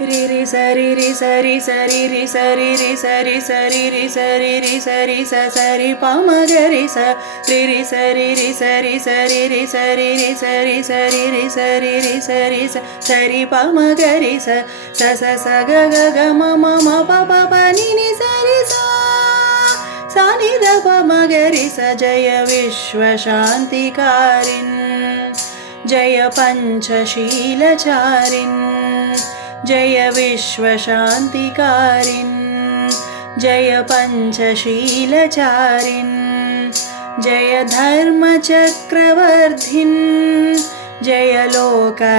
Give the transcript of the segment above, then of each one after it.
रि रि सरि रि सरि सरि रि सरि रि सरि सरि रि सरि रि सरि स सरि प म ग रि स रि रि सरि रि सरि सरि रि सरि रि सरि सरि रि सरि रि सरि स सरि प म ग रि स स स स ग ग ग म म म प प प नि नि सरि स सा नि द प म ग रि स जय विश्वशान्तिकारिन् जय पञ्चशीलचारिन् जय विश्वशान्तिकारिन् जय पञ्चशीलचारिन् जय धर्मचक्रवर्धिन् जय लोकराजधारिन्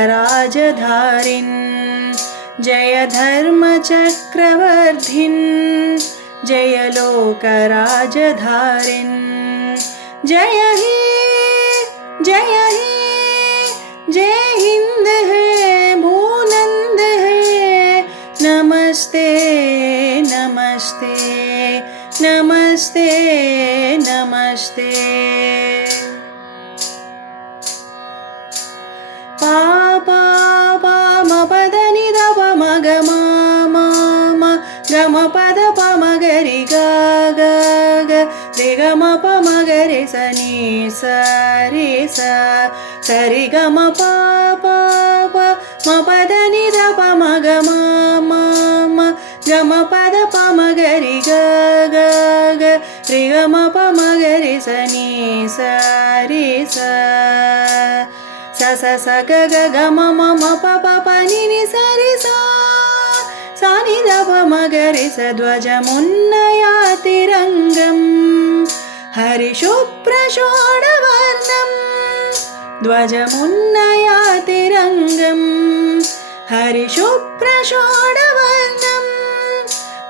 जय धर्मचक्रवर्धिन् जय लोकराजधारिन् जय हे जय हे जय हिंद है भूनंद है नमस्ते नमस्ते नमस्ते नमस्ते पा पा पा म पद नि द प म ग म म म ग म पद प म ग रि ग ग ग रि ग म प म ग रि स नि स रि स स रि ग म प प प म पद नि द प म ग म म म ग म पद प म ग रि ग ग ग रि ग म प म ग रि स नि स रि स ಸ ಸ ಸ ಗ ಗ ಗ ಮ ಮ ಮ ಪ ಪ ಪ ni ni ಸ ರಿ ಸ ಸ ನಿ ದ ಪ ಮ ಗ ರಿ ಸ ಧ್ವಜಮುನ್ನಯಾತಿ ರಂಗಂ ಹರಿಶುಭ್ರಷೋಡವರ್ಣಂ ಧ್ವಜಮುನ್ನಯಾತಿ ರಂಗಂ ಹರಿಶುಭ್ರಷೋಡವರ್ಣಂ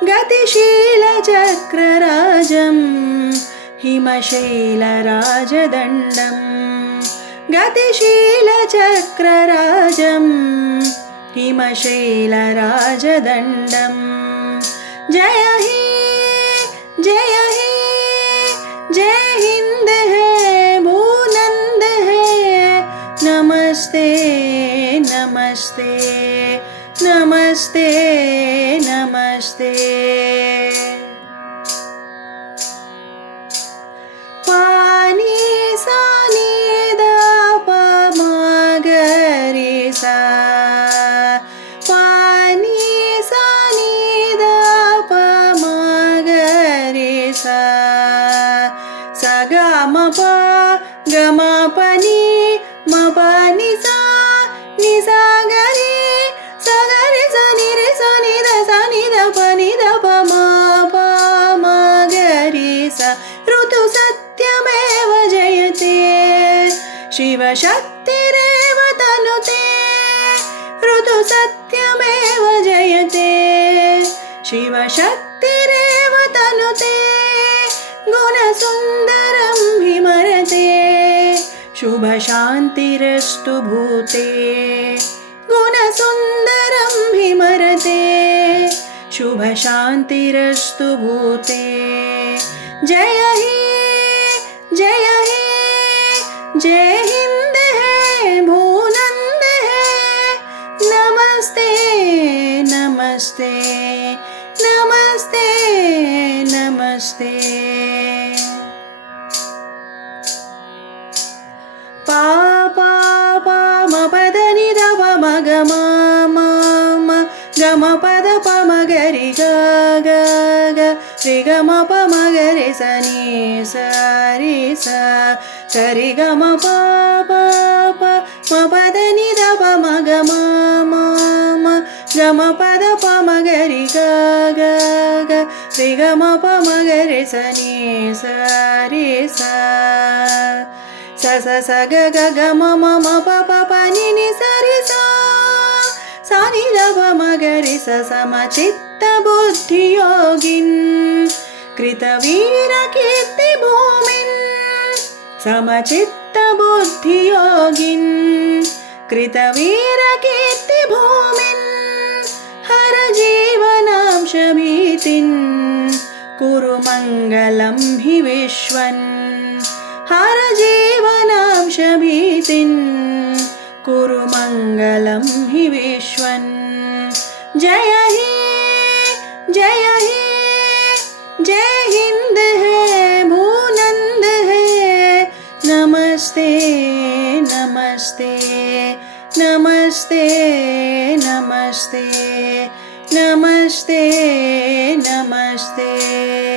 ಗತಿಶೀಲಚಕ್ರರಾಜಂ ಹಿಮಶೈಲರಾಜದಂಡಂ गतिशीलचक्रराजं हिमशैलराजदण्डं जय हे जय हे जय हिंद है भूनंद है नमस्ते नमस्ते नमस्ते नमस्ते पानी सानी सा पानी सा नि द प म ग रि सा स ग म प ग म प नि म प नि सा ग रि स ग रि स नि रि स नि द प नि द प म ग रि सा ऋतु सत्यमेव जयते शिवशक्तिरेव तनुते ऋतु सत्यमेव जयते शिवशक्तिरेव तनुते गुणसुन्दरं हिमरते शुभशान्तिरस्तु भूते गुणसुन्दरं हिमरते शुभशान्तिरस्तु भूते जय हे जय हे जय हिंद है भूनंद है नमस्ते नमस्ते नमस्ते नमस्ते पा पा पा म पद नि द प म ग म म म ग म पद प म ग रि ग ग ग रि ग म प म ग रि स नि स रि स ಸ ರಿ ಗ ಮ ಪ ಪ ಪ ಮ ಪದ ನಿ ದ ಪ ಮ ಗ ಮ ಮ ಮ ಗ ಮ ಪದ ಪ ಮ ಗ ರಿ ಗ ಗ ಗ ರಿ ಗ ಮ ಪ ಮ ಗ ರಿ ಸ ni ಸ ರಿ ಸ ಸ ಸ ಸ ಗ ಗ ಗ ಮ ಮ ಮ ಪ ಪ ಪ ni ni ಸ ರಿ ಸ ಸ ni ದ ಪ ಮ ಗ ರಿ ಸ ಸಮಚಿತ್ತ ಬುದ್ಧಿಯೋಗಿನ್ ಕೃತವೀರ ಕೀರ್ತಿ ಭೂಮಿನ್ समचित्त बुद्धियोगिन् कृतवीर कीर्ति भूमिन् हर जीवनांश भीतिन् कुरु मंगलं हि विश्वन् हर जीवनांश भीतिन् कुरु मंगलं हि विश्वन् जय ही जय ही जय हिंद है भूनंद है नमस्ते नमस्ते नमस्ते नमस्ते नमस्ते नमस्ते